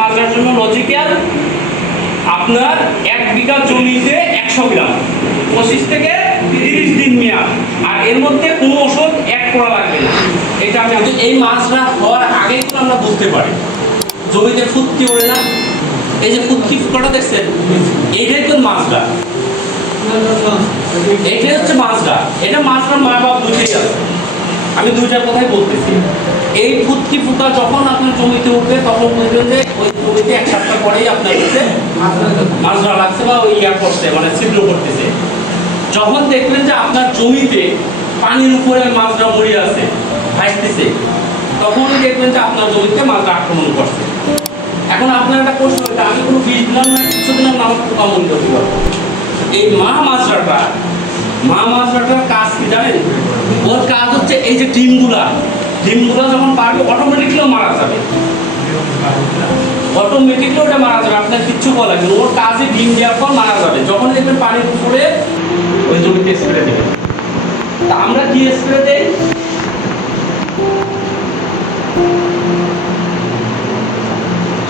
মাজরার জন্য লজিক্যাল আপনার 1 বিঘা জমিতে 100 গ্রাম 25 থেকে 30 দিন মেয়াদ, আর এর মধ্যে কোনো ওষুধ অ্যাড করা লাগবে না। এটা আমি এই মাজরা হওয়ার আগে তো আমরা বুঝতে পারি জমিতে ফুটকি ওড়ে না, এই যে ফুটকি ফুটাটা দেখছেন এইটাই তো মাজরা, এটাই হচ্ছে মাজরা। এটা মাজরা মা বাপ দুইটাই আছে, আমি দুইটার কথাই বলতেছি। এই ফুটকি ফুটা যখন আপনার জমিতে উঠবে তখন বুঝবেন যে ওই জমিতে 1 সপ্তাহ পরেই আপনার হচ্ছে মাজরা লাগছে বা ওই ইয়া করছে, মানে ছিদ্র করতেছে। যখন দেখবেন যে আপনার জমিতে পানির উপরে মাজরা মরে আছে, ভাসতেছে, তখনই দেখবেন যে আপনার জমিতে মাজরা আক্রমণ করছে। এখন আপনার একটা প্রশ্ন হচ্ছে, আমি কোনো বীজ দিলাম না, কিছু দিলাম না, আমার পোকা মনে করতে পারবো। এই মা মাজরাটার কাজ কি জানেন? ওর কাজ হচ্ছে এই যে ডিমগুলা যখন পারবে অটোমেটিকলি মারা যাবে, ওটা মারা যাবে, আপনার কিচ্ছু বলা লাগবে। ওর কাজে ডিম দেওয়ার পর মারা যাবে। যখন দেখবেন পানির উপরে ওই জমিতে স্প্রে দেবে। তা আমরা কি স্প্রে দেই?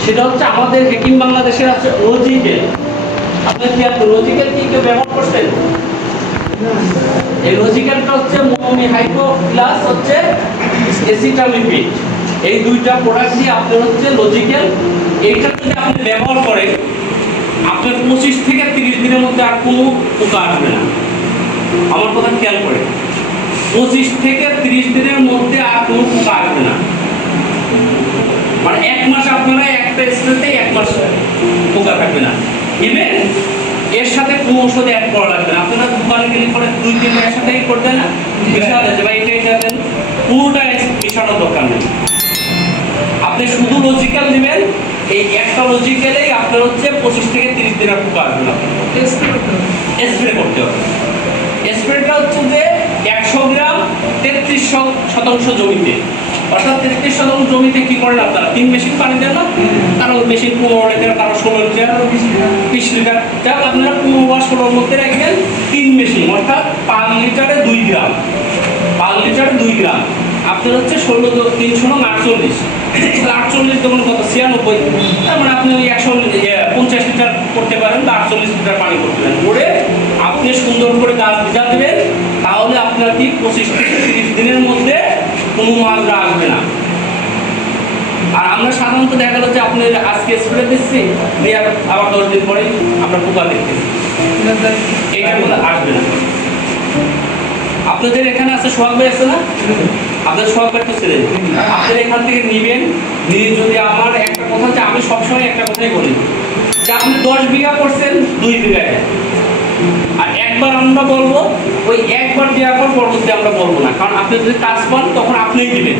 সেটা হচ্ছে আমাদের হেকিম বাংলাদেশের আছে লজিক্যাল। আপনার কি আপনি লজিক্যাল কি কেউ ব্যবহার করছেন? এই লজিক্যালটা হচ্ছে মোনোমি হাইড্রো প্লাস হচ্ছে এসিটামিপিড, এই দুইটা প্রোডাক্ট দিয়ে আপনার হচ্ছে লজিক্যাল। এইটা যদি আপনি ব্যবহার করেন আপনার 25 থেকে 30 দিনের মধ্যে আর কোনো পোকা আসবে না। আমার কথা খেয়াল করে, 25 থেকে 30 দিনের মধ্যে আর কোনো পোকা আসবে না। মানে 1 মাস আপনারা একটা স্প্রেতে 1 মাস পোকা থাকবে না। ইভেন এর সাথে কোনো ওষুধ অ্যাড করা লাগবে না। আপনারা দোকানে গেলে পরে 2-3 এর সাথেই করবেন না, মিশানো যাবে বা এটা দেন, পুরোটা মিশানোর দরকার নেই। আপনি শুধু লজিক্যাল নেবেন, এই একটা লজিক্যালেই আপনার হচ্ছে 25 থেকে 30 দিনের পোকা আসবে না। স্প্রে করতে হবে। স্প্রেটা হচ্ছে যে 100 গ্রাম 33% জমিতে, অর্থাৎ 33% জমিতে কি করেন আপনারা 3 মেশিন পানি দেন না, কারো মেশিন 15 লিটার, কারো 16 লিটার, 20 লিটার, যাক আপনারা 15 বা 16 মধ্যে রাখবেন 3 মেশিন, অর্থাৎ 5 লিটারে 2 গ্রাম, 5 লিটারে 2 গ্রাম আপনার হচ্ছে 16 3 16 48, 48 তখন কত 96, তার মানে আপনি ওই 150 লিটার করতে পারেন বা 48 লিটার পানি করতে পারেন। করে আপনি সুন্দর করে গাছ ভিজা দেবেন, তাহলে আপনার কি 25 থেকে 30 দিনের মধ্যে কোনো মাজরা আসবে না। আর আমরা সাধারণত দেখা গেল যে আপনি আজকে স্প্রে দিচ্ছি, দিয়ে আবার 10 দিন পরে আমরা পোকা দেখতেছি, এইটার মধ্যে আসবে না। আপনাদের এখানে আছে সোহাগ ভাই আছে না? আপনাদের সোহাগ ভাই তো ছিলেন, আপনাদের এখান থেকে নিবেন, নিয়ে যদি আমার একটা কথা হচ্ছে, আমি সবসময় একটা কথাই বলি যে আপনি 10 বিঘা করছেন 2 বিঘায়, আর একবার আমরা বলবো, ওই একবার দেওয়ার পর পরবর্তী আমরা বলবো না, কারণ আপনি যদি কাজ পান তখন আপনিই দিবেন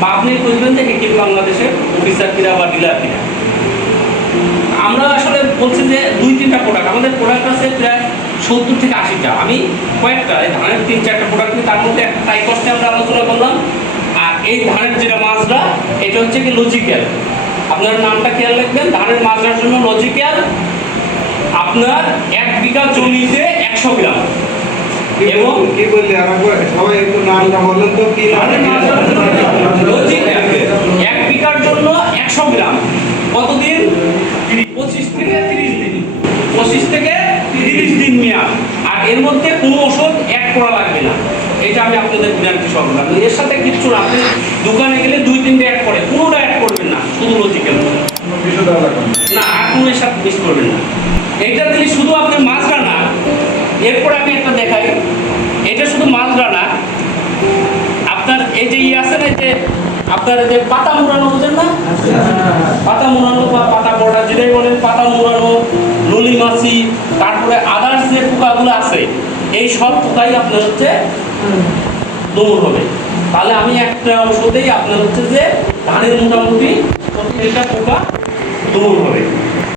বা আপনি খুঁজবেন যে হেকিম বাংলাদেশের অফিসার কিনা বা ডিলার কিনা। আমরা আসলে বলছি যে 2-3টা প্রোডাক্ট, আমাদের প্রোডাক্ট আছে প্রায় 70 থেকে 80টা। আমি কয়েকটা ধানের 3-4টা প্রোডাক্ট নিয়ে তার মধ্যে একটা টাই কস্টে আমরা আলোচনা করলাম। আর এই ধানের যেটা মাজরা, এটা হচ্ছে কি লজিক্যাল। আপনার নামটা খেয়াল রাখবেন, ধানের মাজরার জন্য লজিক্যাল আপনার 1 বিঘা জমিতে 100 গ্রাম, এবং কি বললে সবাই একটু নামটা বলেন তো, কি লজিক্যাল 1 বিঘার জন্য 100 গ্রাম, কতদিন? 25 থেকে 30 দিন, 25 থেকে 30 দিন মেয়াদ, আর এর মধ্যে কোনো ওষুধ অ্যাড করা লাগবে না। এটা আমি আপনাদের গ্যারান্টি সহ বললাম। এর সাথে কিচ্ছু না, আপনি দোকানে গেলে 2-3টা অ্যাড করে, কোনোটা অ্যাড করবেন না, শুধু লজিক্যাল না, আর কোনো এর সাথে মিক্স করবেন না। এইটা দিলে শুধু আপনার মাজরা না, এরপরে আমি একটা দেখাই, এটা শুধু মাজরা না, আপনার এই যে আছে না, যে আপনার যে পাতা মুড়ানো বুঝেন না, পাতা মুড়ানো বা পাতা পড়া যেটাই বলেন, পাতা মুড়ানো, নলি মাছি, তারপরে আদার্স যে পোকাগুলো আছে, এই সব পোকাই আপনার হচ্ছে দমন হবে। তাহলে আমি একটা ওষুধেই আপনার হচ্ছে যে ধানের মোটামুটি প্রত্যেকটা পোকা দমন হবে।